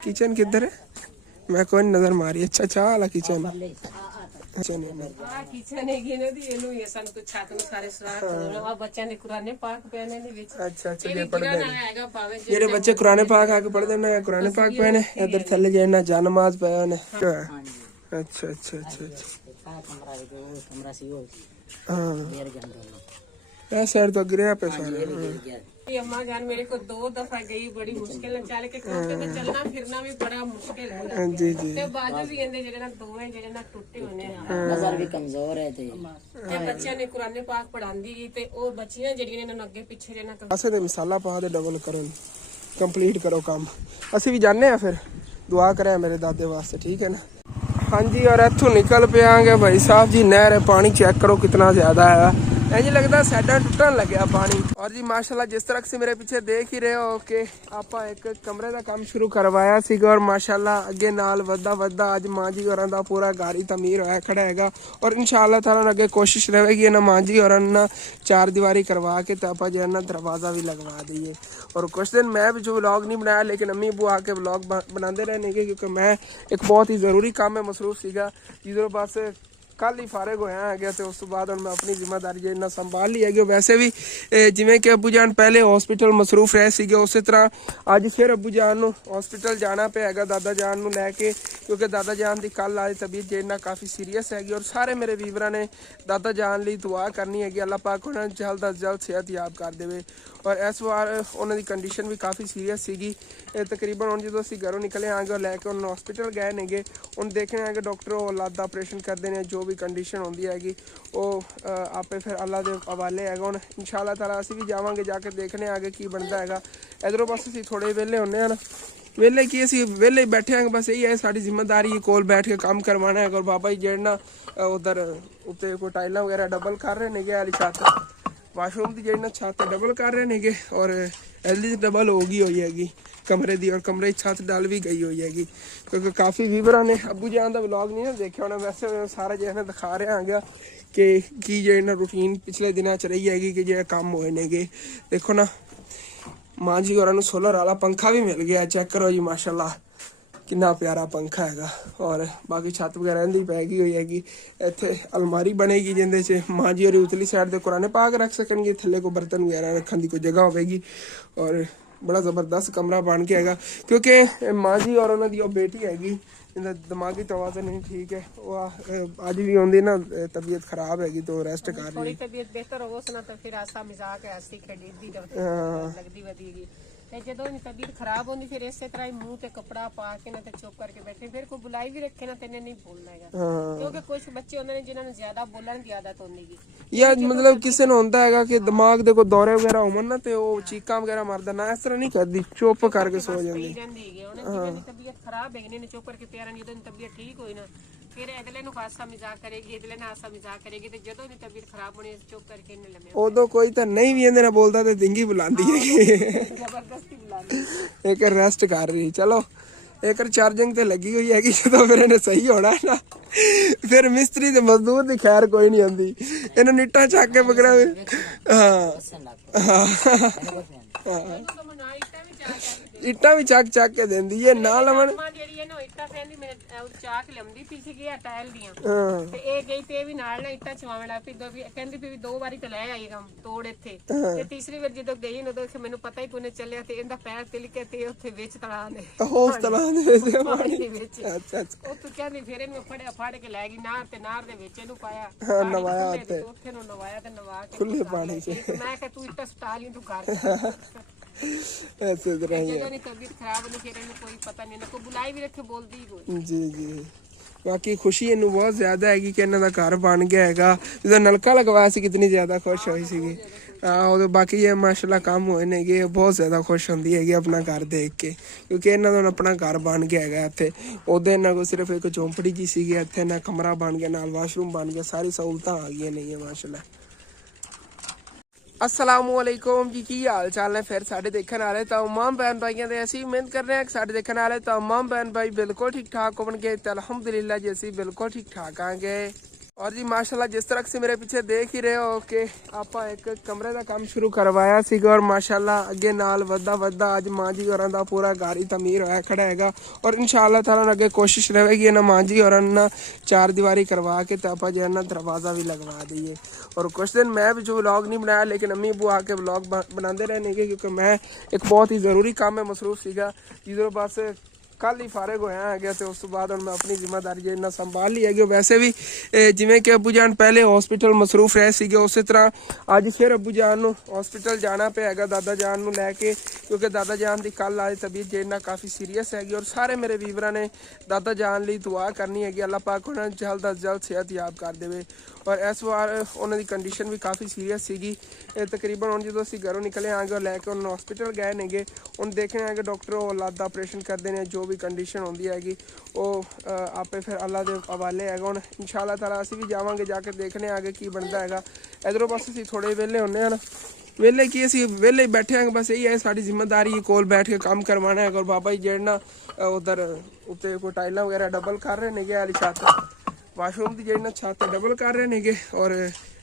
Kitchen किधर है? मैं कोई नजर मारी। अच्छा अच्छा वाला किचन है। किचन ਹੈਗੀ ਨੇ ਦੀ ਇਹਨੂੰ ਇਹ ਸਾਨੂੰ ਕੋਈ ਛੱਤ ਨੂੰ ਸਾਰੇ ਸਰਾਖ ਆ ਬੱਚਿਆਂ ਦੇ ਕੁਰਾਨੇ ਪਾਕ ਪਏ ਨੇ ਦੇ ਵਿੱਚ। अच्छा अच्छा ये पढ़ते हैं ਹੈਗਾ ਭਾਵੇਂ जेरे बच्चे कुरान पाक आके पढ़ते हैं कुरान पाक पे ने इधर थल्ले जेना जा नमाज पे ने। अच्छा अच्छा अच्छा अच्छा हां सर तो गिरे पे सारे। अम्मा जान मेरे को 2 दफा गई बड़ी मुश्किल ਨਾਲ ਚੱਲ ਕੇ ਕਿਉਂਕਿ ਮੈਂ ਚੱਲਣਾ ਫਿਰਨਾ ਵੀ ਬੜਾ ਮੁਸ਼ਕਿਲ ਹੈ। जी जी ਤੇ ਬਾਜੂ ਵੀ ਇਹਦੇ ਜਿਹੜੇ ਨਾਲ ਦੋਵੇਂ ਜਿਹੜੇ ਨਾਲ ਟੁੱਟੇ ਹੋਣੇ ਆ ਨਜ਼ਰ ਵੀ ਕਮਜ਼ੋਰ ਹੈ ਤੇ ਬੱਚਿਆਂ ਨੇ ਕੁਰਾਨੇ ਪਾਕ ਪੜਾਉਂਦੀ ਗਈ ਤੇ ਉਹ ਬੱਚੀਆਂ ਜਿਹੜੀਆਂ ਇਹਨਾਂ ਨੂੰ ਅੱਗੇ ਪਿੱਛੇ ਜਿਹਨਾਂ ਅਸੇ ਤੇ ਮਸਾਲਾ ਪਾ ਦੇ ਡਬਲ ਕਰਨ ਕੰਪਲੀਟ ਕਰੋ ਕੰਮ। ਅਸੀਂ ਵੀ ਜਾਣੇ ਆ ਫਿਰ ਦੁਆ ਕਰਿਆ ਮੇਰੇ ਦਾਦੇ ਵਾਸਤੇ ਠੀਕ ਹੈ ਨਾ। ਹਾਂਜੀ और इत्थों निकल पियागे भाई साहब जी नहर है पानी चेक करो कितना ज्यादा है। इंज लगता साडा टुटन लग्या पानी। और जी माशाल्लाह जिस तरह से मेरे पीछे देख ही रहे हो कि आपा एक कमरे का काम शुरू करवाया सीगा और माशाल्लाह अगे नाल वधा वधा अज मां जी होरां दा पूरा घर ही तमीर होया खड़ा हैगा। और इंशाअल्लाह ताला अगे कोशिश रहेगी ना मां जी होरां ना चार दीवारी करवा के ते आपा जो है ना दरवाजा भी लगवा दईए। और कुछ दिन मैं भी जो व्लॉग नहीं बनाया लेकिन अम्मी अबू आके व्लॉग बनाते रहने के क्योंकि मैं एक बहुत ही ज़रूरी काम में मसरूफ सीगा जिधरों बस कल ही फारग होया है तो उस तो बाद मैं अपनी जिम्मेदारी जो इन्ना संभाल ली है। वैसे भी जिमें कि अबू जान पहले हॉस्पिटल मसरूफ रहे सी उस तरह अज फिर अबू जान हॉस्पिटल जाना पे है दादा जान लैके क्योंकि दादा जान की कल आज तबीयत जो काफ़ी सीरीयस हैगी। और सारे मेरे वीवरां ने दादा जान ली दुआ करनी है अल्लाह पाक उन्हें जल्द अज जल्द सेहत याब कर दे। और इस बार उन्होंने कंडीशन भी काफ़ी सीरीयस सीगी तकरीबन हम जो असी घरों निकले आगे और लैके उन्होंने हॉस्पिटल गए ने उन देखने आगे डॉक्टर औलाद का ऑपरेशन करते हैं जो भी कंडीशन होंगी हैगी वो आपे फिर अल्लाह के हवाले है। हुण इंशाअल्लाह ताला असी भी जावांगे जाके देखने आगे की बनता है। इधरों बस असी थोड़े वेले होने हैं वेले की असी वेले बैठे हैं बस यही है साड़ी जिम्मेदारी कोल बैठ के काम करवाना है। और बाबा जी जेड़ना उधर उत्ते कोई टाइलां वगैरह डबल कर रहे ने वाली छत वाशरूम की जेड़ी छत डबल कर रहे ने और एल डबल हो गई हुई हैगी कमरे दी और कमरे छत डल भी गई हुई हैगी क्योंकि काफ़ी व्यूवरां ने अबू जान का व्लॉग नहीं ना देखा होना। वैसे सारा जो है दिखा रहा है कि जो रूटीन पिछले दिनों च रही हैगी कि जो काम होए ने देखो ना मां जी होरां नूं सोलर वाला पंखा भी मिल गया चेक करो जी माशाल्लाह कितना प्यारा पंखा हैगा। और बाकी छत वगैरह इहदी पैगी हुई हैगी इत्थे अलमारी बनेगी जिंदे च मां जी होरी उतली साइड ते कुराने पाक रख सकणगे थल्ले को बर्तन वगैरह रखने की कोई जगह होगी। और बड़ा ज़बरदस्त कमरा बन के हैगा क्योंकि मां जी और उन्होंने दी बेटी हैगी इनका दिमागी तवाज़ुन नहीं ठीक है वो अज भी आंदी ना तबीयत खराब हैगी तो रेस्ट कर रही थोड़ी तबीयत बेहतर हो ना तो फिर आसा मजाक हंसी खेडी लगदी वधीगी ਤੇ ਜਦੋਂ ਵੀ ਤਬੀਅਤ ਖਰਾਬ ਹੁੰਦੀ ਫਿਰ ਇਸੇ ਤਰ੍ਹਾਂ ਹੀ ਮੂੰਹ ਤੇ ਕਪੜਾ ਪਾ ਕੇ ਨਾ ਤੇ ਚੁੱਪ ਕਰਕੇ ਬੈਠੇ ਫਿਰ ਕੋਈ ਬੁਲਾਈ ਵੀ ਰੱਖੇ ਨਾ ਤੈਨੇ ਨਹੀਂ ਬੋਲਣਾ ਹੈਗਾ ਕਿਉਂਕਿ ਕੁਝ ਬੱਚੇ ਉਹਨਾਂ ਨੇ ਜਿਨ੍ਹਾਂ ਨੂੰ ਜ਼ਿਆਦਾ ਬੋਲਣ ਦੀ ਆਦਤ ਹੁੰਦੀਗੀ ਯਾਰ ਮਤਲਬ ਕਿਸੇ ਨੂੰ ਹੁੰਦਾ ਹੈਗਾ ਕਿ ਦਿਮਾਗ ਦੇ ਕੋਈ ਦੌਰੇ ਵਗੈਰਾ ਹੋਣ ਨਾ ਤੇ ਉਹ ਚੀਕਾਂ ਵਗੈਰਾ ਮਾਰਦਾ ਨਾ ਇਸ ਤਰ੍ਹਾਂ ਨਹੀਂ ਕਰਦੀ ਚੁੱਪ ਕਰਕੇ ਸੋ ਜਾਂਦੀ ਹੈਗੀ ਉਹਨੇ ਜਿਵੇਂ ਦੀ ਤਬੀਅਤ ਖਰਾਬ ਹੈਗੀ ਨੇ ਚੁੱਪ ਕਰਕੇ ਪਿਆਰਾਂ ਜਦੋਂ ਤਬੀਅਤ ਠੀਕ ਹੋਈ ਨਾ ਫਿਰ ਅਗਲੇ ਨੂੰ ਹਾਸਾ ਮਜ਼ਾਕ ਕਰੇਗੀ ਅਗਲੇ ਨਾਲ ਹਾਸਾ ਮਜ਼ਾਕ ਕਰੇਗੀ ਤੇ ਜਦੋਂ ਦੀ ਤਬੀਅਤ ਖਰਾਬ ਹੋਣੀ ਚੁੱਪ ਕਰਕੇ ਇਹਨੇ ਲੰਮੇ ਉਦੋਂ ਕੋਈ ਤਾਂ ਨਹੀਂ ਵੀ ਇਹਦੇ ਨਾਲ ਬੋਲਦਾ ਤੇ ਦਿੰਗੀ ਬੁਲਾਉਂਦੀ ਹੈਗੀ ਜ਼ਬਰਦਸਤੀ ਬੁਲਾਉਂਦੀ एक रेस्ट कर रही चलो एक चार्जिंग ते लगी हुई है जो फिर इन्हें सही होना है ना फिर मिस्त्री ते मजदूर की खैर कोई नहीं आती इन्हें निट्टा चक के पकड़ा इट्टा भी चक चक के देंदी है ना लमन ਚਾਕ ਲੰਮਦੀ ਪੀ ਸੀ ਗਿਆ ਟਾਇਲ ਦੀਆਂ ਤੇ ਇਹ ਗਈ ਤੇ ਵੀ ਨਾਲ ਨਾ ਇੱਟਾਂ ਚਵਾਉਣ ਲੱਗ ਪਈ ਕਹਿੰਦੀ ਵੀ 2 ਵਾਰੀ ਤਾਂ ਲੈ ਆਈ ਕੰਮ ਤੋੜ ਇੱਥੇ ਤੇ ਤੀਸਰੀ ਵਾਰ ਜਦੋਂ ਗਈ ਨਾ ਤਾਂ ਮੈਨੂੰ ਪਤਾ ਹੀ ਕੋਨੇ ਚੱਲਿਆ ਤੇ ਇਹਦਾ ਪੈਰ ਤਿਲਕੇ ਤੇ ਉੱਥੇ ਵਿੱਚ ਤਲਾ ਨੇ ਉਸ ਤਲਾ ਦੇ ਪਾਣੀ ਦੇ ਵਿੱਚ ਅੱਛਾ ਅੱਛਾ ਉਹ ਤੂੰ ਕਹਿੰਦੀ ਫਿਰ ਇਹਨੂੰ ਫੜ ਕੇ ਲੈ ਗਈ ਨਾਰ ਤੇ ਨਾਰ ਦੇ ਵਿੱਚ ਇਹਨੂੰ ਪਾਇਆ ਨਵਾਇਆ ਉੱਥੇ ਨੂੰ ਨਵਾਇਆ ਤੇ ਨਵਾ ਕੇ ਖੁੱਲੇ ਪਾਣੀ 'ਚ ਮੈਂ ਕਿਹਾ ਤੂੰ ਇੱਟਾਂ ਸਟਾ ਲਈ ਤੂੰ ਕਰ ऐसे तरह ही है तबीयत खराब होने फिर कोई पता नहीं कोई बुलाई भी रखे बोलती कोई जी जी बाकी खुशी इन्हू बहुत ज्यादा हैगी कि इन्हों का घर बन गया हैगा जो नलका लगवाया सी कितनी ज्यादा खुश हुई सी बाकी ये माशाल्लाह काम होए ने बहुत ज्यादा खुश होंगी हैगी अपना घर देख के क्योंकि इन्हों अपना घर बन गया हैगा इत्थे उहदे इन्हां कोल सिर्फ एक झोंपड़ी जी सी इत्थे ना कमरा बन गया नाल वाशरूम बन गया सारी सहूलतां आ गई ने माशाल्लाह। असलामुअलैकुम जी की हाल चाल है फिर साढ़े देखने वाले तमाम बहन भाइयों के असी उम्मीद कर रहे हैं कि साढ़े देखने वाले तमाम बहन भाई बिल्कुल ठीक ठाक होंगे तो अलहमदुलिल्लाह जी असी बिल्कुल ठीक ठाक आएंगे। और जी माशाल्लाह जिस तरह से मेरे पीछे देख ही रहे हो कि ਆਪਾਂ ਇੱਕ ਕਮਰੇ ਦਾ ਕੰਮ ਸ਼ੁਰੂ ਕਰਵਾਇਆ ਸੀਗਾ ਔਰ ਮਾਸ਼ਾਅੱਲਾ ਅੱਗੇ ਨਾਲ ਵੱਧਦਾ ਅੱਜ ਮਾਂ ਜੀ ਹੋਰਾਂ ਦਾ ਪੂਰਾ ਘਰ ਹੀ ਤਮੀਰ ਹੋਇਆ ਖੜਾ ਹੈਗਾ ਔਰ ਇਨਸ਼ਾਅੱਲਾ ਤਾਲਾ ਅੱਗੇ ਕੋਸ਼ਿਸ਼ ਰਹੇਗੀ ਇਹਨਾਂ ਮਾਂ ਜੀ ਹੋਰਾਂ ਨਾਲ ਚਾਰ ਦੀਵਾਰੀ ਕਰਵਾ ਕੇ ਤੇ ਆਪਾਂ ਜਿਹੜਾ ਨਾ ਦਰਵਾਜ਼ਾ ਵੀ ਲਗਵਾ ਦਈਏ और कुछ दिन मैं भी जो व्लॉग नहीं बनाया लेकिन अम्मी अबू आके व्लॉग बनाते रहने के क्योंकि मैं एक बहुत ही ज़रूरी काम में मसरूफ सीगा जिधर बस कल ही फारिग होया है तो उस तो बाद मैं अपनी जिम्मेदारी जो इन्ना संभाल ली है वैसे भी जिमें कि अबू जान पहले हॉस्पिटल मसरूफ रहे सी उस तरह अज फिर अबू जान हॉस्पिटल जाना पे है दादा जान नूं लैके क्योंकि दादा जान की कल आज तबीयत जो इन्ना काफ़ी सीरीयस हैगी और सारे मेरे वीवरां ने दादा जान लिए दुआ करनी हैगी अल्लाह पाक उन्हें जल्द अज जल्द सेहत याब कर देवे और इस बार उन्होंने कंडीशन भी काफ़ी सीरीयस सीगी तकरीबन हम जो असीं घरों निकले आगे और लैके उन्होंने हॉस्पिटल गए नेगे उन देखने आगे डॉक्टर औलाद का ऑपरेशन करते हैं जो भी कंडीशन होंदी हैगी वो आपे फिर अल्लाह के हवाले है हुण इंशाअल्लाह ताला असीं भी जावांगे जाके देखने आगे की बनता है इधरों बस असीं थोड़े वेले होने हैं वेले की असीं वेले बैठे हैं बस यही है साड़ी जिम्मेदारी कोल बैठ के काम करवाना है और बाबा जी जेड़ना उधर उत्ते कोई टाइलां वगैरह डबल कर रहे नेगे वाली छत वाशरूम की जी छत डबल कर रहे हैं और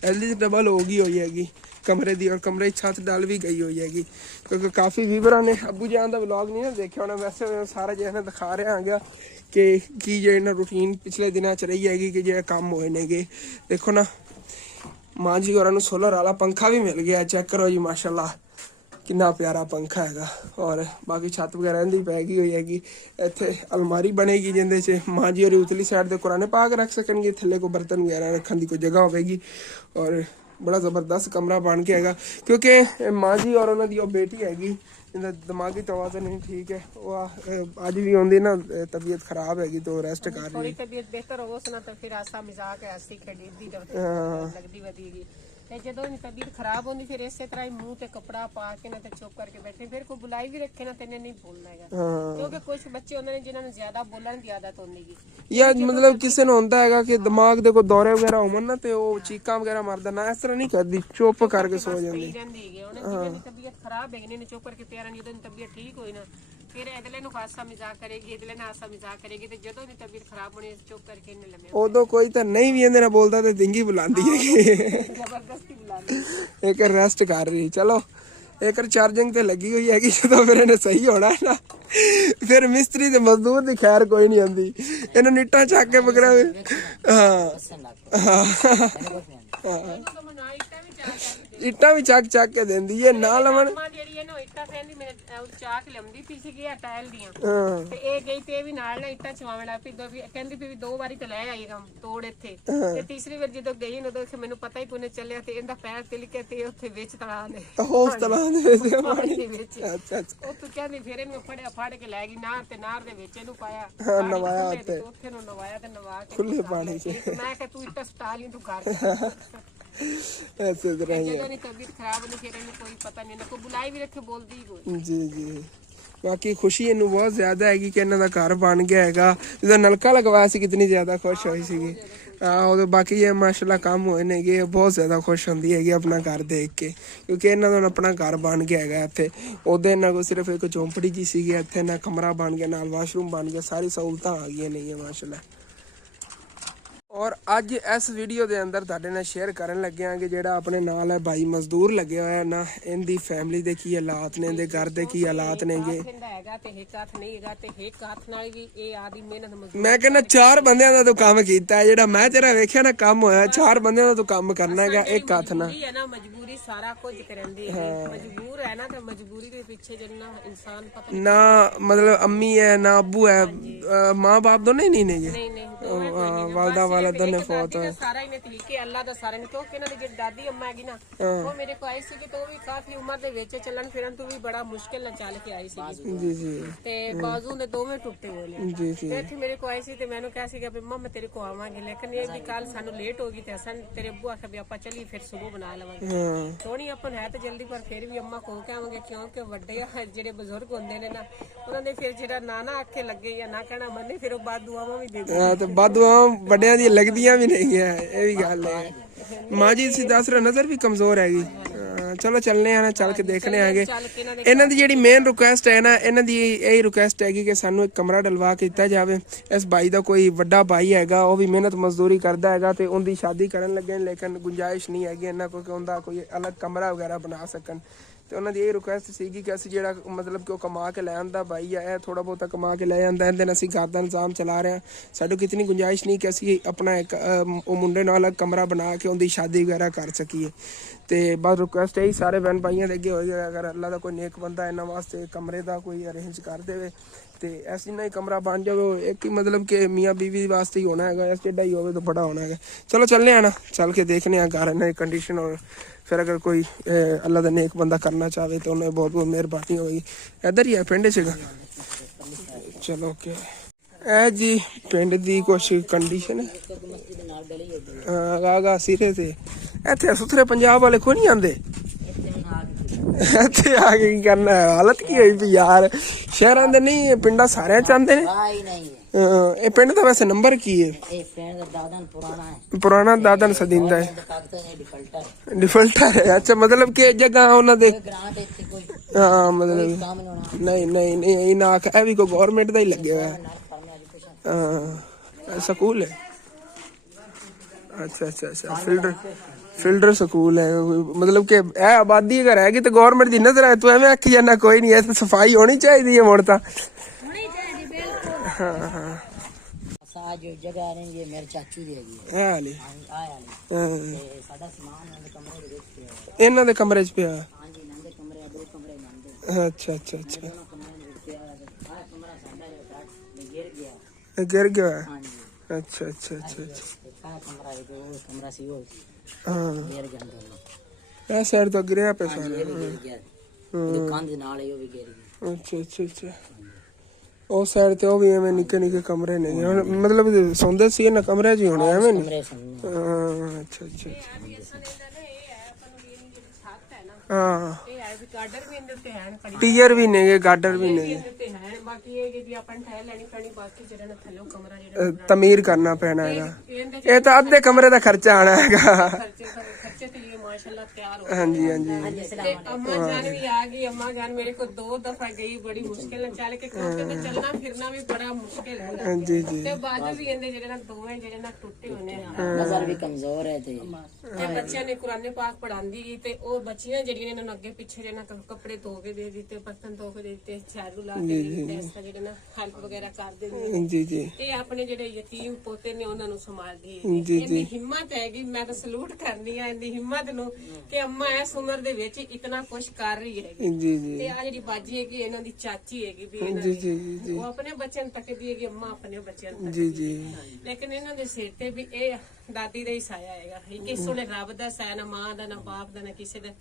एलडी डबल हो गई हुई हैगी कमरे की और कमरे की छत डल भी गई हुई हैगी क्योंकि काफ़ी व्यूवरां ने अबू जान का व्लॉग नहीं ना देखा होना वैसे सारा जो है दिखा रहा है कि जो इन्ना रूटीन पिछले दिनों च रही हैगी कि जो काम होए नेगे देखो ना मां जी होरां नूं सोलर वाला पंखा भी मिल गया चेक करो जी माशाल्लाह कितना प्यारा पंखा हैगा और बाकी छत वगैरह इहदी पै गई हुई हैगी इत्थे अलमारी बनेगी जिंदे च मां जी होरी उतली साइड ते कुरान पाक रख सकणगे थल्ले को बर्तन वगैरह रखने की कोई जगह होगी और बड़ा ज़बरदस्त कमरा बन के हैगा क्योंकि मां जी और उन्होंने दी बेटी हैगी इनका दिमागी तवाज़ुन नहीं ठीक है वो अज भी आंदी ना तबीयत खराब हैगी तो रेस्ट कर रही थोड़ी तबीयत बेहतर हो ना तो फिर आसा मजाक हंसी खेडी लगदी वधीगी ਤੇ ਜਦੋਂ ਵੀ ਤਬੀਅਤ ਖਰਾਬ ਹੁੰਦੀ ਫਿਰ ਇਸੇ ਤਰ੍ਹਾਂ ਹੀ ਮੂੰਹ ਤੇ ਕਪੜਾ ਪਾ ਕੇ ਨਾ ਤੇ ਚੁੱਪ ਕਰਕੇ ਬੈਠੇ ਫਿਰ ਕੋਈ ਬੁਲਾਈ ਵੀ ਰੱਖੇ ਨਾ ਤੈਨੇ ਨਹੀਂ ਬੋਲਣਾ ਹੈਗਾ ਕਿਉਂਕਿ ਕੁਝ ਬੱਚੇ ਉਹਨਾਂ ਨੇ ਜਿਨ੍ਹਾਂ ਨੂੰ ਜ਼ਿਆਦਾ ਬੋਲਣ ਦੀ ਆਦਤ ਹੁੰਦੀਗੀ ਯਾ ਮਤਲਬ ਕਿਸੇ ਨੂੰ ਹੁੰਦਾ ਹੈਗਾ ਕਿ ਦਿਮਾਗ ਦੇ ਕੋਈ ਦੌਰੇ ਵਗੈਰਾ ਹੋਣ ਨਾ ਤੇ ਉਹ ਚੀਕਾਂ ਵਗੈਰਾ ਮਾਰਦਾ ਨਾ ਇਸ ਤਰ੍ਹਾਂ ਨਹੀਂ ਕਰਦੀ ਚੁੱਪ ਕਰਕੇ ਸੋ ਜਾਂਦੀ ਹੈਗੀ ਉਹਨੇ ਜਿਹਦੀ ਤਬੀਅਤ ਖਰਾਬ ਹੈਗੀ ਨੇ ਚੁੱਪ ਕਰਕੇ ਪਿਆਰਾਂ ਨਹੀਂ ਉਹਦੀ ਤਬੀਅਤ ਠੀਕ ਹੋਈ ਨਾ ਫਿਰ ਅਗਲੇ ਨੂੰ ਹਾਸਾ ਮਜ਼ਾਕ ਕਰੇਗੀ ਅਗਲੇ ਨਾਲ ਹਾਸਾ ਮਜ਼ਾਕ ਕਰੇਗੀ ਤੇ ਜਦੋਂ ਵੀ ਤਬੀਅਤ ਖਰਾਬ ਹੋਣੀ ਚੁੱਪ ਕਰਕੇ ਇਹਨੇ ਲੰਮੇ ਉਦੋਂ ਕੋਈ ਤਾਂ ਨਹੀਂ ਵੀ ਇਹਦੇ ਨਾਲ ਬੋਲਦਾ ਤੇ ਦਿੰਗੀ ਬੁਲਾਉਂਦੀ ਹੈਗੀ ਜ਼ਬਰਦਸਤੀ ਬੁਲਾਉਂਦੀ एक रेस्ट कर रही चलो एक चार्जिंग ते लगी हुई हैगी जो फिर इन्हें सही होना है ना फिर मिस्त्री ते मजदूर दी खैर कोई नहीं आंदी इन्हें निट्टा चक के पकड़ा इट्टा भी चक चक के देंदी है ना लमन ਜਿਹੜੀ ਇਹਨੂੰ ਇੱਟਾਂ ਕਹਿੰਦੀ ਮੇਰੇ ਚਾਕ ਲੰਮਦੀ ਪੀ ਸੀਗੀ ਆ ਟਾਇਲ ਦੀਆਂ ਤੇ ਇਹ ਗਈ ਤੇ ਇਹ ਵੀ ਨਾਲ ਨਾ ਇੱਟਾਂ ਚਵਾਉਣ ਲੱਗ ਪਈ ਕਹਿੰਦੀ ਵੀ ਦੋ ਵਾਰੀ ਤੇ ਲੈ ਆਈ ਕੰਮ ਤੋੜ ਇੱਥੇ ਤੇ ਤੀਸਰੀ ਵਾਰ ਜਦੋਂ ਗਈ ਉਦੋਂ ਮੈਨੂੰ ਪਤਾ ਹੀ ਕੋਨੇ ਚੱਲਿਆ ਤੇ ਇਹਦਾ ਪੈਰ ਤਿਲਕੇ ਤੇ ਉੱਥੇ ਵਿੱਚ ਤਲਾ ਦੇ ਉਸ ਤਲਾ ਦੇ ਵਿੱਚ ਅੱਛਾ ਅੱਛਾ ਉਹ ਤੂੰ ਕਹਿੰਦੀ ਫਿਰ ਇਹਨੂੰ ਫੜ ਕੇ ਲੈ ਗਈ ਨਾਰ ਤੇ ਨਾਰ ਦੇ ਵਿੱਚ ਇਹਨੂੰ ਪਾਇਆ ਨਵਾਇਆ ਉੱਥੇ ਨੂੰ ਨਵਾਇਆ ਤੇ ਨਵਾ ਕੇ ਖੁੱਲੇ ਪਾਣੀ 'ਚ ਮੈਂ ਕਿਹਾ ਤੂੰ ਇੱਟਾਂ ਸਟਾ ਲਈ ਤੂੰ ਕਰ ऐसे तरह ही है तबीयत खराब होने फिर कोई पता नहीं कोई बुलाई भी रखे बोलती कोई जी जी बाकी खुशी इन्हू बहुत ज्यादा हैगी कि इन्हों का घर बन गया हैगा जो नलका लगवाया सी कितनी ज्यादा खुश हुई सी बाकी ये माशाल्लाह काम होए ने बहुत ज्यादा खुश होंदी हैगी अपना घर देख के क्योंकि इन्हों का अपना घर बन गया हैगा इत्थे उहदे इन्हां कोल सिर्फ एक झोंपड़ी जी सी इत्थे ना कमरा बन गया नाल वाशरूम बन गया सारी सहूलतां आ गई ने माशाल्लाह और अज इस वीडियो के अंदर तुहाडे नाल शेयर करन लगे हां कि जेड़ा अपने नाल है भाई मजदूर लगे होया ना इनदी फैमिली दे की हालात ने इहदे घर दे की हालात नेगे मैं कहना चार बंदियां दा तो काम कीता है जेड़ा मैं तेरा वेखिया ना काम होया चार बंदियां दा तो काम करना हैगा एक हाथ ना मजबूरी सारा कुछ करंदी है मजबूर है ना तो मजबूरी के पीछे जन्ना इंसान पता ना मतलब अम्मी है ना अब्बू है मां बाप दोनों ही नहीं नेगे वालदा वाला दोनों फौत है सारा इन्हें तरीके अल्लाह दा सारे ने क्योंकि इन्हां दी दादी अम्मा हैगी ना वो मेरे को आई सी कि तो भी काफी उम्र दे विच चलन फिरन तो भी बड़ा मुश्किल नाल चल के आई सी जी जी ते बाजू ने दोवें टुटे होए ने जी जी ते मेरे को आई सी ते मैंने कहा सी कि मम्मा मैं तेरे को आवांगी लेकिन ये भी कल सानू लेट हो गई ते असन तेरे अब्बू आखे भी आपा चली फिर सुबह बना लवांगे सोनी अपन है ते जल्दी पर फिर भी अम्मा को के आवांगे क्योंकि वड्डे जेडे बुजुर्ग होंदे ने ना उन्हां दे फिर जेड़ा नाना आखे लगे या ना कहना मन्ने फिर बाद दुआवां भी दे दे ते बाद दुआवां वड्डियां दी लगदियां भी नहीं है ये भी गल है मां जी सी दस रहा नजर भी कमजोर हैगी ਚਲੋ ਚੱਲਨੇ ਆ ਨਾ, ਚੱਲ ਕੇ ਦੇਖਣੇ ਆਗੇ। ਚੱਲ ਕੇ ਇਹਨਾਂ ਦੀ ਜਿਹੜੀ ਮੇਨ ਰਿਕੁਐਸਟ ਹੈ ਨਾ, ਇਹਨਾਂ ਦੀ ਇਹ ਰਿਕੁਐਸਟ ਹੈਗੀ ਕਿ ਸਾਨੂੰ ਇੱਕ ਕਮਰਾ ਡਲਵਾ ਕੇ ਦਿੱਤਾ ਜਾਵੇ। ਇਸ ਬਾਈ ਦਾ ਕੋਈ ਵੱਡਾ ਭਾਈ ਹੈਗਾ, ਉਹ ਵੀ ਮਿਹਨਤ ਮਜ਼ਦੂਰੀ ਕਰਦਾ ਹੈਗਾ ਤੇ ਉਹਦੀ ਸ਼ਾਦੀ ਕਰਨ ਲੱਗੇ, ਲੇਕਿਨ ਗੁੰਜਾਇਸ਼ ਨਹੀਂ ਹੈਗੀ ਇਹਨਾਂ ਕੋਲ ਕਿ ਉਹਦਾ ਕੋਈ ਅਲੱਗ ਕਮਰਾ ਵਗੈਰਾ ਬਣਾ ਸਕਣ। ਤੇ ਉਹਨਾਂ ਦੀ ਇਹ ਰਿਕੁਐਸਟ ਸੀਗੀ ਕਿ ਅਸੀਂ ਜਿਹੜਾ ਮਤਲਬ ਕਿ ਉਹ ਕਮਾ ਕੇ ਲੈ ਆਉਂਦਾ ਬਾਈ ਆ, ਇਹ ਥੋੜਾ ਬਹੁਤਾ ਕਮਾ ਕੇ ਲੈ ਜਾਂਦਾ, ਇਹਦੇ ਨਾਲ ਅਸੀਂ ਘਰ ਦਾ ਨਿਜ਼ਾਮ ਚਲਾ ਰਹੇ ਹਾਂ। ਸਾਨੂੰ ਕਿਤਨੀ ਗੁੰਜਾਇਸ਼ ਨਹੀਂ ਕਿ ਅਸੀਂ ਆਪਣਾ ਇੱਕ ਉਹ ਮੁੰਡੇ ਨਾਲ ਅਲੱਗ ਕਮਰਾ ਬਣਾ ਕੇ ਉਹਦੀ ਸ਼ਾਦੀ ਵਗੈਰਾ ਕਰ ਸਕੀਏ। ਤੇ ਬਸ ਰਿਕੁਐਸਟ ਇਹੀ ਸਾਰੇ ਭੈਣ ਭਾਈਆਂ ਦੇ ਅੱਗੇ ਹੋਈ, ਅਗਰ ਅੱਲਾ ਦਾ ਕੋਈ ਨੇਕ ਬੰਦਾ ਇਹਨਾਂ ਵਾਸਤੇ ਕਮਰੇ ਦਾ ਕੋਈ ਅਰੇਂਜ ਕਰ ਦੇਵੇ ਤੇ ਐਸੀ ਨਾ ਹੀ ਕਮਰਾ ਬਣ ਜਾਵੇ, ਇੱਕ ਹੀ ਮਤਲਬ ਕਿ ਮੀਆਂ ਬੀਵੀ ਵਾਸਤੇ ਹੀ ਹੋਣਾ ਹੈਗਾ, ਇਸ ਜਿੱਡਾ ਹੀ ਹੋਵੇ ਤਾਂ ਬੜਾ ਹੋਣਾ ਹੈਗਾ। ਚਲੋ ਚੱਲਨੇ ਆ ਨਾ, ਚੱਲ ਕੇ ਦੇਖਨੇ ਆ ਘਰ ਇਹਨਾਂ ਦੀ ਕੰਡੀਸ਼ਨ, ਔਰ ਫਿਰ ਅਗਰ ਕੋਈ ਅੱਲਾ ਦਾ ਨੇਕ ਬੰਦਾ ਕਰਨਾ ਚਾਹਵੇ ਤਾਂ ਉਹਨੇ ਬਹੁਤ ਬਹੁਤ ਮਿਹਰਬਾਨੀ ਹੋਏਗੀ। ਇੱਧਰ ਹੀ ਹੈ ਪਿੰਡ 'ਚ। ਚਲੋ ਓਕੇ। ਇਹ ਜੀ ਪਿੰਡ ਦੀ ਕੁਛ ਕੰਡੀਸ਼ਨ ਹੈ। ਗਾਗਾ ਸਿਰੇ ਤੇ ਇੱਥੇ ਸੁਥਰੇ ਪੰਜਾਬ ਵਾਲੇ ਕੋਈ ਨਹੀਂ ਆਉਂਦੇ, ਇੱਥੇ ਆ ਕੇ ਕੀ ਕਰਨਾ ਹੈ? ਹਾਲਤ ਕੀ ਹੋਈ ਪਈ ਯਾਰ, ਸ਼ਹਿਰਾਂ ਦੇ ਨਹੀਂ ਪਿੰਡਾਂ ਸਾਰਿਆਂ ਚ ਆਉਂਦੇ ਨੇ। ਇਹ ਪਿੰਡ ਦਾ ਵੈਸੇ ਨੰਬਰ ਕੀ ਹੈ? ਪੁਰਾਣਾ ਦਾਦਨ ਸਦੀਂਦਾ ਹੈ, ਡਿਫਾਲਟਰ ਹੈ। ਅੱਛਾ, ਮਤਲਬ ਕਿ ਜਗ੍ਹਾ ਉਹਨਾਂ ਦੇ ਹਾਂ ਮਤਲਬ ਨਹੀਂ ਨਾ ਇਹ ਵੀ ਕੋਈ ਗਵਰਨਮੈਂਟ ਦਾ ਹੀ ਲੱਗਿਆ ਹੋਇਆ ਹਾਂ ਸਕੂਲ ਹੈ। ਅੱਛਾ ਫਿਲਡਰ ਸਕੂਲ ਹੈ, ਮਤਲਬ ਕਿ ਇਹ ਆਬਾਦੀ ਅਗਰ ਹੈਗੀ ਤੇ ਗਵਰਨਮੈਂਟ ਦੀ ਨਜ਼ਰ ਆਏ। ਤੂੰ ਐਵੇਂ ਆਖੀ ਜਾਂਦਾ ਕੋਈ ਨਹੀਂ, ਇਹ ਸਫਾਈ ਹੋਣੀ ਚਾਹੀਦੀ ਹੈ ਮੁੜ ਤਾਂ। ਹਾਂ ਜੋ ਜਗ੍ਹਾ ਹੈ ਇਹ ਮੇਰੇ ਚਾਚੂ ਦੀ ਹੈਗੀ ਹੈ ਵਾਲੀ ਤੇ ਸਾਡਾ ਸਮਾਨ ਇਹਨਾਂ ਦੇ ਕਮਰੇ ਦੇ ਵਿੱਚ ਪਿਆ। ਇਹਨਾਂ ਦੇ ਕਮਰੇ 'ਚ ਪਿਆ? ਹਾਂਜੀ, ਇਹਨਾਂ ਦੇ ਕਮਰੇ, ਦੋ ਕਮਰੇ ਇਹਨਾਂ ਦੇ। ਅੱਛਾ ਦੋਨੋਂ ਕਮਰਿਆਂ ਦੇ ਵਿੱਚ ਪਿਆ। ਆਹ ਕਮਰਾ ਸਾਡਾ ਜਿਹੜਾ ਗਿਰ ਗਿਆ। ਗਿਰ ਗਿਆ? ਹਾਂਜੀ। ਅੱਛਾ ਆਹ ਕਮਰਾ ਹੈ ਜੋ ਕਮਰਾ ਸੀ ਉਹ ਹਾਂ ਗਿਰ ਗਿਆ ਅੰਦਰ। ਇਹ ਸਾਈਡ ਤੋਂ ਗਿਰਿਆ ਪਿਆ ਸਾਰਾ। ਇਹ ਵੀ ਗਿਰ ਗਿਆ, ਦੁਕਾਨ ਦੇ ਨਾਲ ਹੀ ਉਹ ਵੀ ਗਿਰ ਗਿਆ। ਅੱਛਾ ਉਸ ਸਾਈਡ ਤੇ ਉਹ ਵੀ ਐਵੇਂ ਨਿੱਕੇ ਕਮਰੇ ਨੇ, ਮਤਲਬ ਸੌਂਦੇ ਸੀ ਇਹਨਾਂ ਕਮਰਿਆਂ 'ਚ ਹੀ ਹੋਣੇ ਐਵੇਂ ਨਹੀਂ? ਹਾਂ ਅੱਛਾ ਹਾਂ ਟੀਅਰ ਵੀ ਨੇ, ਗਾਡਰ ਵੀ ਨੇ, ਤਮੀਰ ਕਰਨਾ ਪੈਣਾ ਹੈਗਾ। ਇਹ ਤਾਂ ਅੱਧੇ ਕਮਰੇ ਦਾ ਖਰਚਾ ਆਣਾ ਹੈਗਾ। ਹਾਂਜੀ अम्मा जान भी आ गई। अम्मा जान मेरे को 2 दफा गई, बड़ी मुश्किल ਨਾਲ ਚੱਲ ਕੇ, ਕਿਉਂਕਿ ਮੈਂ ਚੱਲਣਾ ਫਿਰਨਾ ਵੀ ਬੜਾ ਮੁਸ਼ਕਿਲ ਹੈ। ਜੀ ਤੇ ਬਾਜੂ ਵੀ ਇਹਦੇ ਜਿਹੜੇ ਨਾ ਦੋਵੇਂ ਜਿਹੜੇ ਨਾ ਟੁੱਟੇ ਹੋਣੇ ਆ, ਨਜ਼ਰ ਵੀ ਕਮਜ਼ੋਰ ਹੈ। ਤੇ ਬੱਚਿਆਂ ਨੇ ਕੁਰਾਨੇ ਪਾਕ ਪੜਾਉਂਦੀ ਗਈ ਤੇ ਉਹ ਬੱਚੀਆਂ ਜਿਹੜੀਆਂ ਇਹਨਾਂ ਨੂੰ ਅੱਗੇ ਪਿੱਛੇ ਜਿਹੜੇ ਨਾ ਕੱਪੜੇ ਧੋ ਕੇ ਦੇ ਦਿੱਤੇ, ਬਰਤਨ ਧੋ ਕੇ ਦੇ ਦਿੱਤੇ, ਝਾੜੂ ਲਾ ਕੇ ਦੇ ਦਿੱਤੇ, ਇਸ ਤਰ੍ਹਾਂ ਜਿਹੜੇ ਨਾ ਹੈਲਪ ਵਗੈਰਾ ਕਰ ਦਿੰਦੇ। ਜੀ ਤੇ ਆਪਣੇ ਜਿਹੜੇ ਯਤੀਮ ਪੋਤੇ ਨੇ ਉਹਨਾਂ ਨੂੰ ਸੰਭਾਲਦੀ ਹੈ। ਇਹਦੀ ਹਿੰਮਤ ਹੈਗੀ, ਮੈਂ ਤਾਂ ਸਲੂਟ ਕਰਨੀ ਆ ਇਹਦੀ ਹਿੰਮਤ ਨੂੰ ਕਿ ਅੰਮਾ ਇਸ ਉਮਰ ਦੇ ਵਿੱਚ ਇਤਨਾ ਕੁਛ ਕਰ ਰਹੀ ਹੈਗੀ। ਜੀ ਤੇ ਆ ਜਿਹੜੀ ਬਾਜੀ ਹੈਗੀ ਇਹਨਾਂ ਦੀ ਚਾਚੀ ਹੈਗੀ ਵੀ ਇਹਨਾਂ ਦੀ, ਉਹ ਆਪਣੇ ਬੱਚਿਆਂ ਨੂੰ ਤੱਕਦੀ ਹੈਗੀ, ਅੰਮਾ ਆਪਣੇ ਬੱਚਿਆਂ ਨੂੰ ਜੀ ਲੇਕਿਨ ਇਹਨਾਂ ਦੇ ਸਿਰ ਤੇ ਵੀ ਇਹ ਦਾਦੀ ਦਾ ਹੀ ਸਾਇਆ ਹੈਗਾ। ਕਿਸੇ ਨੇ ਰੱਬ ਦਾ ਸਾਇਆ, ਨਾ ਮਾਂ ਦਾ, ਨਾ ਬਾਪ ਦਾ, ਨਾ ਕਿਸੇ ਦਾ।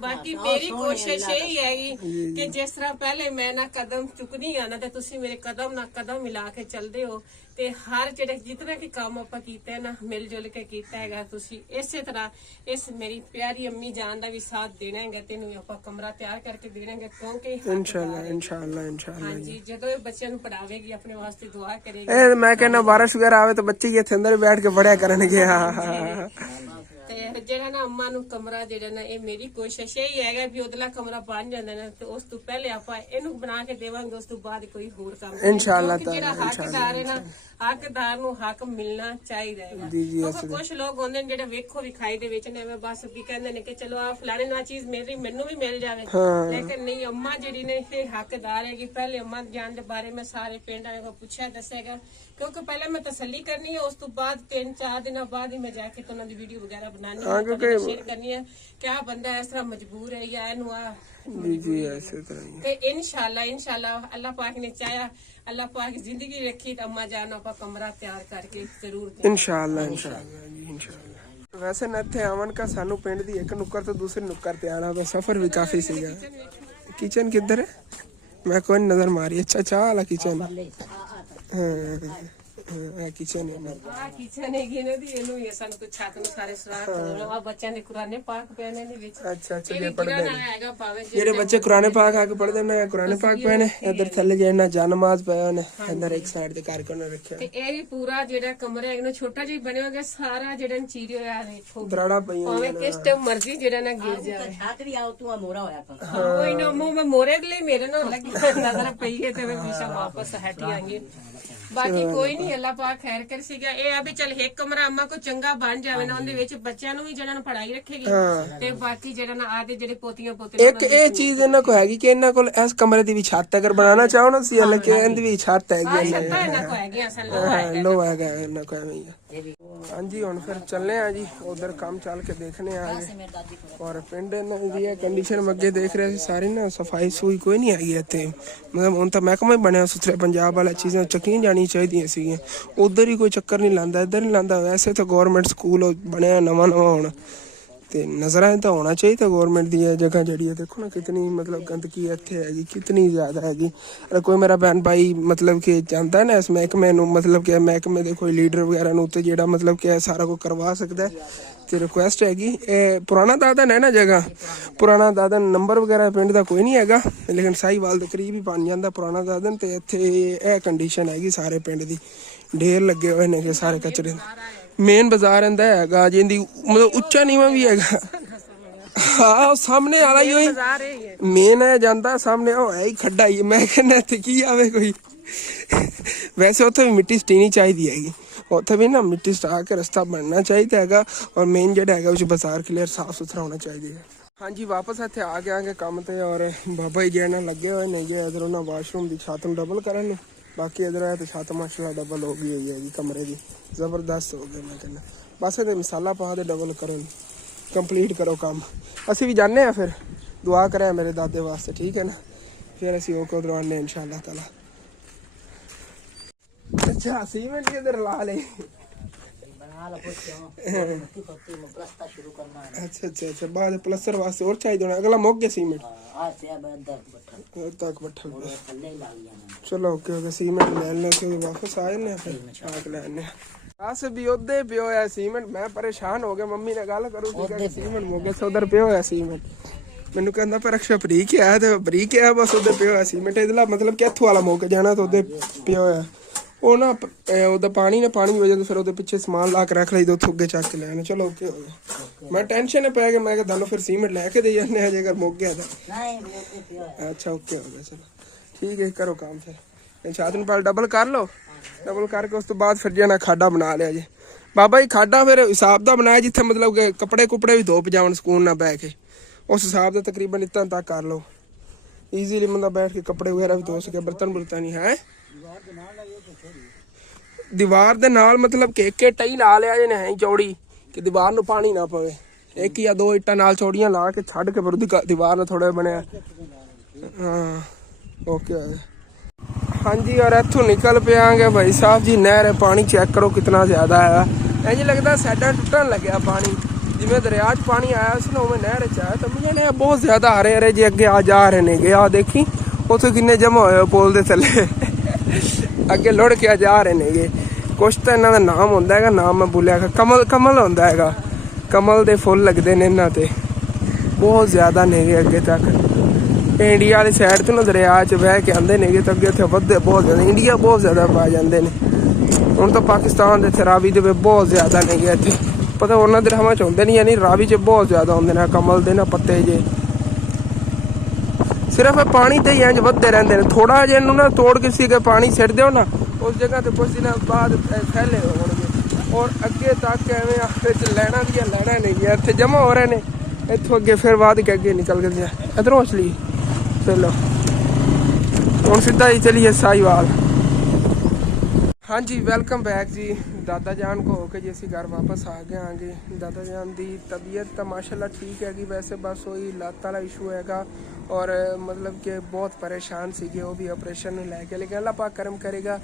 ਬਾਕੀ ਮੇਰੀ ਕੋਸ਼ਿਸ਼ ਇਹੀ ਹੈਗੀ ਕਿ ਜਿਸ ਤਰ੍ਹਾਂ ਪਹਿਲੇ ਮੈਂ ਨਾ ਕਦਮ ਚੁੱਕਦੀ ਆ ਨਾ ਤੇ ਤੁਸੀਂ ਮੇਰੇ ਕਦਮ ਨਾਲ ਕਦਮ ਮਿਲਾ ਕੇ ਚੱਲਦੇ ਹੋ, ਤੇ ਹਰ ਜਿਹੜੇ ਜਿਤਨਾ ਵੀ ਕੰਮ ਆਪਾਂ ਕੀਤਾ ਨਾ ਮਿਲ ਜੁਲ ਕੇ ਕੀਤਾ ਹੈਗਾ, ਤੁਸੀਂ ਇਸੇ ਤਰ੍ਹਾਂ ਇਸ ਮੇਰੀ ਪਿਆਰੀ ਅੰਮੀ ਜਾਨ ਦਾ ਵੀ ਸਾਥ ਦੇਣਾ ਹੈਗਾ। ਤੈਨੂੰ ਵੀ ਆਪਾਂ ਕਮਰਾ ਤਿਆਰ ਕਰਕੇ ਦੇਣਾਂਗੇ, ਕਿਉਂਕਿ ਇਨਸ਼ਾਅੱਲਾ ਹਾਂਜੀ ਜਦੋਂ ਇਹ ਬੱਚਿਆਂ ਨੂੰ ਪੜਾਵੇਗੀ ਆਪਣੇ ਵਾਸਤੇ ਦੁਆ ਕਰੇਗੀ। ਇਹ ਮੈਂ ਕਹਿੰਦਾ ਬਾਰਿਸ਼ ਵਗੈਰਾ ਆਵੇ ਤਾਂ ਬੱਚੇ ਹੀ ਇੱਥੇ ਅੰਦਰ ਬੈਠ ਕੇ ਪੜਿਆ ਕਰਨਗੇ। ਤੇ ਜਿਹੜਾ ਨਾ ਅੰਮਾ ਨੂੰ ਕਮਰਾ ਜਿਹੜਾ ਨਾ, ਇਹ ਮੇਰੀ ਕੋਸ਼ਿਸ਼ ਇਹੀ ਹੈਗਾ ਵੀ ਉਹਦਲਾ ਕਮਰਾ ਬਣ ਜਾਂਦਾ ਨਾ ਤੇ ਉਸ ਤੋਂ ਪਹਿਲੇ ਆਪਾਂ ਇਹਨੂੰ ਬਣਾ ਕੇ ਦੇਵਾਂਗੇ, ਉਸ ਤੋਂ ਬਾਅਦ ਕੋਈ ਹੋਰ ਕੰਮ ਇਨਸ਼ਾਅੱਲਾ। ਜਿਹੜਾ ਹੱਕਦਾਰ ਹੈ ਨਾ, ਹੱਕਦਾਰ ਨੂੰ ਹੱਕ ਮਿਲਣਾ ਚਾਹੀਦਾ ਹੈਗਾ। ਕਿਉਂਕਿ ਕੁਝ ਲੋਕ ਹੁੰਦੇ ਨੇ ਜਿਹੜੇ ਵੇਖੋ ਵਿਖਾਈ ਦੇ ਵਿੱਚ ਨੇ, ਬਸ ਵੀ ਕਹਿੰਦੇ ਨੇ ਕਿ ਚਲੋ ਆ ਫਲਾਣੇ ਨਾਲ ਚੀਜ਼ ਮੈਨੂੰ ਵੀ ਮਿਲ ਜਾਵੇ, ਲੇਕਿਨ ਨਹੀਂ, ਅੰਮਾ ਜਿਹੜੀ ਨੇ ਇਹ ਹੱਕਦਾਰ ਹੈਗੀ। ਪਹਿਲੇ ਅੰਮਾ ਜਾਨ ਦੇ ਬਾਰੇ ਮੈਂ ਸਾਰੇ ਪਿੰਡ ਵਾਲਿਆਂ ਕੋਲ ਪੁੱਛਿਆ, ਦੱਸਿਆਗਾ, ਕਿਉਂਕਿ ਪਹਿਲਾਂ ਮੈਂ ਤਸੱਲੀ ਕਰਨੀ ਹੈ, ਉਸ ਤੋਂ ਬਾਅਦ 3-4 ਦਿਨਾਂ ਬਾਅਦ ਹੀ ਮੈਂ ਜਾ ਕੇ ਉਹਨਾਂ ਦੀ ਵੀਡੀਓ ਵਗੈਰਾ ਬਣਾਉਣੀ ਹੈ, ਸ਼ੇਅਰ ਕਰਨੀ ਹੈ ਕਿ ਆ ਬੰਦਾ ਇਸ ਤਰ੍ਹਾਂ ਮਜਬੂਰ ਹੈ ਜਾਂ ਇਹਨੂੰ ਆ ਜੀ ਐਸੇ ਤਰ੍ਹਾਂ ਹੀ। ਤੇ ਇਨਸ਼ਾਅੱਲਾ ਅੱਲਾਹ ਪਾਕ ਨੇ ਚਾਹਿਆ, ਅੱਲਾਹ ਪਾਕ ਜ਼ਿੰਦਗੀ ਰੱਖੀ ਤਾਂ ਅੰਮਾ ਜਾਨ ਆਪਾਂ ਕਮਰਾ ਤਿਆਰ ਕਰਕੇ ਜ਼ਰੂਰ ਇਨਸ਼ਾਅੱਲਾ ਜੀ ਇਨਸ਼ਾਅੱਲਾ। ਵੈਸੇ ਨਾ ਇੱਥੇ ਆਵਣ ਕਾ ਸਾਨੂੰ ਪਿੰਡ ਦੀ ਇੱਕ ਨੁੱਕਰ ਤੋਂ ਦੂਸਰੀ ਨੁੱਕਰ ਤੇ ਆਣਾ ਤਾਂ ਸਫ਼ਰ ਵੀ ਕਾਫੀ ਸੀਗਾ। ਕਿਚਨ ਕਿੱਧਰ ਹੈ? ਮੈਂ ਕੋਈ ਨਜ਼ਰ ਮਾਰੀ। ਅੱਛਾ ਵਾਲਾ ਕਿਚਨ। किचन है ना ਆ ਕਿਚਨ ਹੈਗੀ ਨੇ ਦੀ ਇਹਨੂੰ ਵੀ ਸਾਨੂੰ ਕੋਈ ਛੱਤ ਨੂੰ ਸਾਰੇ ਸਰਾਖ ਕਰੋ ਆ ਬੱਚਿਆਂ ਦੇ ਕੁਰਾਨੇ ਪਾਕ ਪੈਣੇ ਨੇ ਵਿੱਚ अच्छा अच्छा ਇਹ ये ਵੀ पढ़ते ਕਿਰਨ हैं ਆਏਗਾ ਭਾਵੇਂ ਜਿਹੜੇ ਬੱਚੇ ਕੁਰਾਨੇ ਪਾਕ ਆ ਕੇ ਪੜ੍ਹਦੇ ਨੇ ਕੁਰਾਨੇ ਪਾਕ ਪਏ ਨੇ ਇੱਧਰ ਥੱਲੇ ਜਿਹੜਾ ਜਨਮਾਜ਼ ਪਿਆ ਨੇ ਅੰਦਰ ਇੱਕ ਸਾਈਡ ਤੇ ਕਰਕੇ ਉਹਨੇ ਰੱਖਿਆ ਤੇ ਇਹ ਵੀ ਪੂਰਾ ਜਿਹੜਾ ਕਮਰਾ ਹੈ ਇਹਨੂੰ ਛੋਟਾ ਜਿਹਾ ਬਣਿਆ ਹੋਇਆ ਸਾਰਾ ਜਿਹੜਾ ਚੀਰੀ ਹੋਇਆ ਦੇਖੋ ਦਰਾੜਾ ਪਈਆਂ ਭਾਵੇਂ ਕਿਸ ਤੇ ਮਰਜ਼ੀ ਜਿਹੜਾ ਨਾ ਗਿਰ ਜਾਵੇ छात्री आओ तू मोरा होया पर ਕੋਈ ਨਾ ਮੂੰਹ ਮੈਂ ਮੋਰੇ ਲਈ ਮੇਰੇ ਨਾਲ ਲੱਗੀ ਨਜ਼ਰ ਪਈ ਹੈ ਤੇ ਮੈਂ ਵਿਸ਼ਾ ਵਾਪਸ ਹਟੀ ਆਂਗੀ ਬਾਕੀ ਕੋਈ ਨਹੀਂ ਅੱਲਾ ਪਾਕ ਖੈਰ ਕਰ ਸੀਗਾ ਇਹ ਆ ਵੀ ਚਲ ਇੱਕ ਕਮਰਾ ਅੰਮਾ ਕੋ ਚੰਗਾ ਬਣ ਜਾਵੇ ਨਾ ਉਹਦੇ ਵਿੱਚ ਬੱਚਿਆਂ ਨੂੰ ਵੀ ਜਿਹੜਾ ਨੂੰ ਪੜ੍ਹਾਈ ਰੱਖੇਗੀ ਤੇ ਬਾਕੀ ਜਿਹੜਾ ਨਾ ਆਦੇ ਜਿਹੜੇ ਪੋਤੀਆਂ ਪੋਤੇ ਇੱਕ ਇਹ ਚੀਜ਼ ਇਹਨਾਂ ਕੋ ਹੈਗੀ ਕਿ ਇਹਨਾਂ ਕੋਲ ਇਸ ਕਮਰੇ ਦੀ ਵੀ ਛੱਤ ਅਗਰ ਬਣਾਉਣਾ ਚਾਹੋ ਨਾ ਸੀ ਕਿ ਇਹਦੀ ਵੀ ਛੱਤ ਹੈਗੀ ਹੈ ਇਹਨਾਂ ਕੋ ਹੈਗੇ ਅਸਲ ਲੋ ਲੋ ਹੈਗਾ ਇਹਨਾਂ ਕੋ ਐਵੇਂ ਹੀ ਆ। ਹਾਂਜੀ ਹੁਣ ਫਿਰ ਚੱਲਨੇ ਆ ਜੀ ਉਧਰ ਕੰਮ ਚੱਲ ਕੇ ਦੇਖਨੇ ਆ ਔਰ ਪਿੰਡ ਦੀ ਇਹ ਕੰਡੀਸ਼ਨ ਅੱਗੇ ਦੇਖ ਰਹੇ ਸੀ ਸਾਰੀ ਨਾ ਸਫਾਈ ਸੂਈ ਕੋਈ ਨਹੀਂ ਹੈਗੀ ਇੱਥੇ ਮਤਲਬ ਹੁਣ ਤਾਂ ਮਹਿਕਮਾ ਹੀ ਬਣਿਆ ਸੁਥਰੇ ਪੰਜਾਬ ਵਾਲਾ ਚੀਜ਼ਾਂ ਚੱਕੀਆਂ ਜਾਣੀਆਂ ਚਾਹੀਦੀਆਂ ਸੀਗੀਆਂ ਉਧਰ ਹੀ ਕੋਈ ਚੱਕਰ ਨਹੀਂ ਲਾਂਦਾ ਇੱਧਰ ਨਹੀਂ ਲਾਂਦਾ ਵੈਸੇ ਤਾਂ ਗਵਰਨਮੈਂਟ ਸਕੂਲ ਬਣਿਆ ਨਵਾਂ ਹੁਣ ਤੇ ਨਜ਼ਰਾਂ ਤਾਂ ਹੋਣਾ ਚਾਹੀਦਾ ਗਵਰਨਮੈਂਟ ਦੀ ਇਹ ਜਗ੍ਹਾ ਜਿਹੜੀ ਹੈ ਦੇਖੋ ਨਾ ਕਿਤਨੀ ਮਤਲਬ ਗੰਦਗੀ ਇੱਥੇ ਹੈਗੀ ਕਿਤਨੀ ਜ਼ਿਆਦਾ ਹੈਗੀ ਅਰੇ ਕੋਈ ਮੇਰਾ ਭੈਣ ਭਾਈ ਮਤਲਬ ਕਿ ਜਾਂਦਾ ਨਾ ਇਸ ਮਹਿਕਮੇ ਨੂੰ ਮਤਲਬ ਕਿ ਮਹਿਕਮੇ ਦੇ ਕੋਈ ਲੀਡਰ ਵਗੈਰਾ ਨੂੰ ਤੇ ਜਿਹੜਾ ਮਤਲਬ ਕਿ ਸਾਰਾ ਕੁਝ ਕਰਵਾ ਸਕਦਾ ਤੇ ਰਿਕੁਐਸਟ ਹੈਗੀ ਇਹ ਪੁਰਾਣਾ ਦਾਦਨ ਹੈ ਨਾ ਜਗ੍ਹਾ ਪੁਰਾਣਾ ਦਾਦਨ ਨੰਬਰ ਵਗੈਰਾ ਪਿੰਡ ਦਾ ਕੋਈ ਨਹੀਂ ਹੈਗਾ ਲੇਕਿਨ ਸਾਹੀਵਾਲ ਦੇ ਕਰੀਬ ਹੀ ਬਣ ਜਾਂਦਾ ਪੁਰਾਣਾ ਦਾਦਨ ਤੇ ਇੱਥੇ ਇਹ ਕੰਡੀਸ਼ਨ ਹੈਗੀ ਸਾਰੇ ਪਿੰਡ ਦੀ ਢੇਰ ਲੱਗੇ ਹੋਏ ਨੇ ਸਾਰੇ ਕਚਰੇ ਮੇਨ ਬਾਜ਼ਾਰ ਇਹਦਾ ਹੈਗਾ ਜਿੰਦੀ ਮਤਲਬ ਉੱਚਾ ਨੀਵਾਂ ਵੀ ਹੈਗਾ ਹਾਂ ਸਾਹਮਣੇ ਵਾਲਾ ਹੀ ਮੇਨ ਹੈ ਜਾਂਦਾ ਸਾਹਮਣੇ ਉਹ ਹੈ ਹੀ ਖੱਡਾ ਹੀ ਮੈਂ ਕਹਿੰਦਾ ਇੱਥੇ ਕੀ ਆਵੇ ਕੋਈ ਵੈਸੇ ਉੱਥੇ ਵੀ ਮਿੱਟੀ ਸਟੀਣੀ ਚਾਹੀਦੀ ਹੈਗੀ ਉੱਥੇ ਵੀ ਨਾ ਮਿੱਟੀ ਸਟਾ ਕੇ ਰਸਤਾ ਬਣਨਾ ਚਾਹੀਦਾ ਹੈਗਾ ਔਰ ਮੇਨ ਜਿਹੜਾ ਹੈਗਾ ਉਸ ਬਾਜ਼ਾਰ ਕਲੀਅਰ ਸਾਫ ਸੁਥਰਾ ਹੋਣਾ ਚਾਹੀਦਾ ਹੈ। ਹਾਂਜੀ ਵਾਪਸ ਇੱਥੇ ਆ ਗਏ ਕੰਮ ਤੇ ਔਰ ਬਾਬਾ ਜੀ ਜਿਹੜਾ ਲੱਗੇ ਹੋਏ ਨੇ ਜੇ ਇਧਰ ਉਹਨਾਂ ਵਾਸ਼ਰੂਮ ਦੀ ਛੱਤ ਨੂੰ ਡਬਲ ਕਰਨ ਨੂੰ ਬਾਕੀ ਇਧਰ ਹੈ ਤੇ ਛੱਤ ਮਾਸ਼ਾਅੱਲਾ ਡਬਲ ਹੋ ਗਈ ਹੋਈ ਹੈ ਜੀ ਕਮਰੇ ਦੀ ਜ਼ਬਰਦਸਤ ਹੋ ਗਿਆ ਮੈਂ ਕਹਿੰਦਾ ਬਸ ਇਹਦੇ ਮਸਾਲਾ ਪਾ ਦੇ ਡਬਲ ਕਰਨ ਕੰਪਲੀਟ ਕਰੋ ਕੰਮ ਅਸੀਂ ਵੀ ਜਾਣੇ ਆ ਫਿਰ ਦੁਆ ਕਰਿਆ ਮੇਰੇ ਦਾਦੇ ਵਾਸਤੇ ਠੀਕ ਹੈ ਨਾ ਫਿਰ ਅਸੀਂ ਉਹ ਕੋਲ ਆਨੇ ਇਨਸ਼ਾਅੱਲਾ ਤਾਲਾ अच्छा सीमेंट इधर ला ले बना लो कुछ मिट्टी पत्ती में प्लास्टर शुरू करना है अच्छा बाद प्लास्टर वास्ते और चाहिए होना अगला मुक गया सीमेंट आज से अब अंदर तक बठल थल्ले ला लिया चलो ओके सीमेंट ले लेने के वापस आए ने फिर आग लेने बस भी ओदे पियो है सीमेंट मैं परेशान हो गया मम्मी ने गल करू कि सीमेंट मुक गया उधर पियो है सीमेंट ਮੈਨੂੰ ਕਹਿੰਦਾ ਪਰ ਅਕਸ਼ਾ ਬਰੀਕ ਆ ਤੇ ਬਰੀਕ ਆ ਬਸ ਉਹਦੇ ਪਿਓ ਆ ਸੀਮੈਂਟ ਇਹਦਾ ਮਤਲਬ ਕਿ ਇੱਥੋਂ ਵਾਲਾ ਮੁੱਕ ਜਾਣਾ ਤੇ ਉਹਦੇ ਪਿਓ ਆ ਉਹ ਨਾ ਉਹਦਾ ਪਾਣੀ ਦੀ ਵਜ੍ਹਾ ਤੋਂ ਫਿਰ ਉਹਦੇ ਪਿੱਛੇ ਸਮਾਨ ਲਾ ਕੇ ਰੱਖ ਲਈ ਤੇ ਉੱਥੋਂ ਅੱਗੇ ਚੱਕ ਕੇ ਲੈਣਾ ਚਲੋ ਓਕੇ ਹੋ ਗਿਆ ਮੈਂ ਟੈਨਸ਼ਨ ਹੀ ਪੈ ਗਿਆ ਮੈਂ ਕਿਹਾ ਤੁਹਾਨੂੰ ਫਿਰ ਸੀਮੈਂਟ ਲੈ ਕੇ ਦੇ ਜਾਂਦੇ ਆ ਜੇਕਰ ਮੁੱਕ ਗਿਆ ਤਾਂ ਅੱਛਾ ਓਕੇ ਹੋ ਗਿਆ ਚਲੋ ਠੀਕ ਹੈ ਕਰੋ ਕੰਮ ਫਿਰ ਛਾਤ ਨੂੰ ਪਹਿਲਾਂ ਡਬਲ ਕਰ ਲਓ ਡਬਲ ਕਰਕੇ ਉਸ ਤੋਂ ਬਾਅਦ ਫਿਰ ਜਿਹੜਾ ਖਾਡਾ ਬਣਾ ਲਿਆ ਜੀ ਬਾਬਾ ਜੀ ਖਾਡਾ ਫਿਰ ਹਿਸਾਬ ਦਾ ਬਣਾਇਆ ਜਿੱਥੇ ਮਤਲਬ ਕਿ ਕੱਪੜੇ ਕੁਪੜੇ ਵੀ ਧੋ ਪਜਾਉਣ ਸਕੂਨ ਨਾਲ ਬਹਿ ਕੇ उस हिसाब से तकरीबन इतना तक कर लो इजीली बंदा बैठ के कपड़े वगैरह भी धो सके बर्तन बुर्तन ही है दीवार दे नाल मतलब कि एक टई ला लिया जे है चौड़ी कि दीवार नूं पानी ना पवे एक या दो इट्टां नाल चौड़ियां ला के छड़ के फिर दीवार ना थोड़ा बनया हाँ ओके हाँ जी और इत्थों निकल पियांगे भाई साहब जी नहर पानी चेक करो कितना ज़्यादा है इंज लगता साइडां टुटन लग्या पानी जिमें दरिया च पानी आया सी ना उवें नहर च आया तमियां ने बहुत ज़्यादा हरे हरे जे अगे आ जा रहे ने गया देखी उत्थे किन्ने जमा होए पुल दे थल्ले अगे लुढ़ के जा रहे ने गे कुछ तो इन्हां दा नाम हुंदा हैगा नाम मैं भुलिया कमल हुंदा हैगा कमल दे फुੱਲ लगदे ने इन्हां ते बहुत ज़्यादा ने गे अगे तक इंडिया वाली साइड तो ना दरिया च बह के आंदे ने गे तो अगे उत्थे वधदे बहुत ज़्यादा इंडिया बहुत ज़्यादा पा जांदे ने हुण तो पाकिस्तान दे इत्थे रावी दे बहुत ज़्यादा ने गे इत्थे पता उन्होंने दरहमा च होंगे नहीं यानी रावी च बहुत ज़्यादा होंगे ने कमल दे ना पत्ते जे सिर्फ पानी ते ही इंज वधदे रहंदे ने थोड़ा जे इन्हू ना तोड़ किसी के पानी सिट दिओ ना उस जगह ते कुछ दिनों बाद फैले होणगे और अगे तक एवें लैना दियां लैना नहीं गया इत्थे जमा हो रहे ने इत्थों अगे फिर बाद के अगे निकल गए इधरों असली चलो हुण सीधा ही चलिए साहीवाल हाँ जी वेलकम बैक जी दादा जान को होके जी असी घर वापस आ गए हाँ जी दादा जान की तबीयत तो माशाल्लाह ठीक हैगी वैसे बस वही लत्त वाला इशू हैगा और मतलब कि बहुत परेशान सीगे वो भी ऑपरेशन लैके लेकिन अल्लाह पाक करम करेगा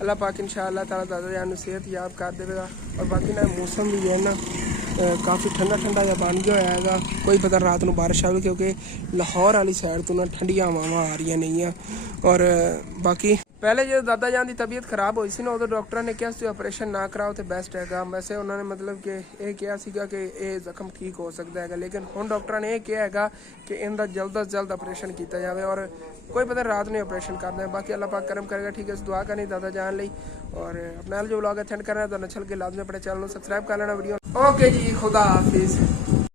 अल्लाह पाक इंशाअल्लाह ताला दादा जान सेहत याब कर देगा और बाकी ना मौसम भी है ना काफ़ी ठंडा ठंडा जहा बन गया हैगा कोई पता रात को बारिश आवे क्योंकि लाहौर वाली साइड तो ना ठंडिया हवावां आ रही नहीं और बाकी ਪਹਿਲੇ ਜਦੋਂ ਦਾਦਾ ਜਾਨ ਦੀ ਤਬੀਅਤ ਖਰਾਬ ਹੋਈ ਸੀ ਨਾ ਉਦੋਂ ਡਾਕਟਰਾਂ ਨੇ ਕਿਹਾ ਸੀ ਆਪਰੇਸ਼ਨ ਨਾ ਕਰਾਓ ਤੇ ਬੈਸਟ ਹੈਗਾ। ਵੈਸੇ ਉਹਨਾਂ ਨੇ ਮਤਲਬ ਕਿ ਇਹ ਕਿਹਾ ਸੀਗਾ ਕਿ ਇਹ ਜ਼ਖਮ ਠੀਕ ਹੋ ਸਕਦਾ ਹੈਗਾ, ਲੇਕਿਨ ਹੁਣ ਡਾਕਟਰਾਂ ਨੇ ਇਹ ਕਿਹਾ ਹੈਗਾ ਕਿ ਇਹਦਾ ਜਲਦ ਤੋਂ ਜਲਦ ਆਪਰੇਸ਼ਨ ਕੀਤਾ ਜਾਵੇ ਔਰ ਕੋਈ ਪਤਾ ਰਾਤ ਨੂੰ ਆਪਰੇਸ਼ਨ करना है। बाकी अल्लाह पाक करम करेगा। ठीक है, दुआ करनी दादा जान ली और अपना जो व्लॉग अटेंड करना है तो अच्छा लगे लाजमी अपने चैनल को सब्सक्राइब कर लेना वीडियो। ओके जी, खुदा हाफिज़।